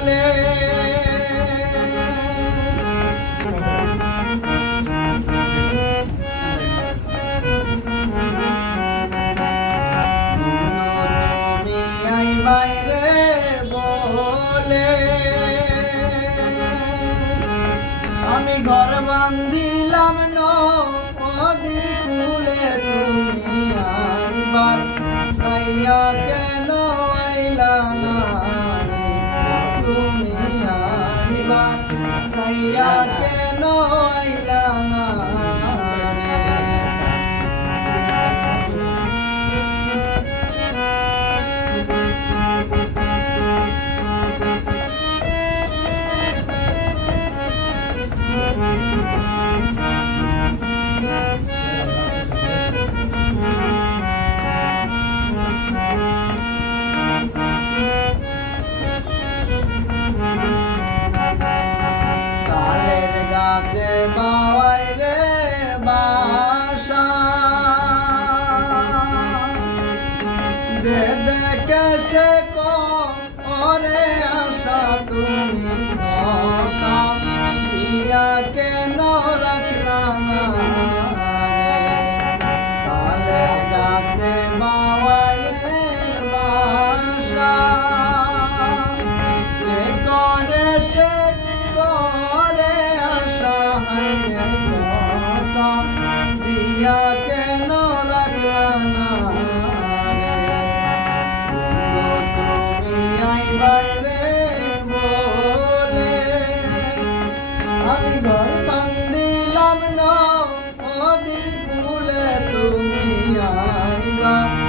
জানে। বাইরে বলে আমি ঘর বান্ধিলাম কেন যে দেখে সে করে আশা આવ્યા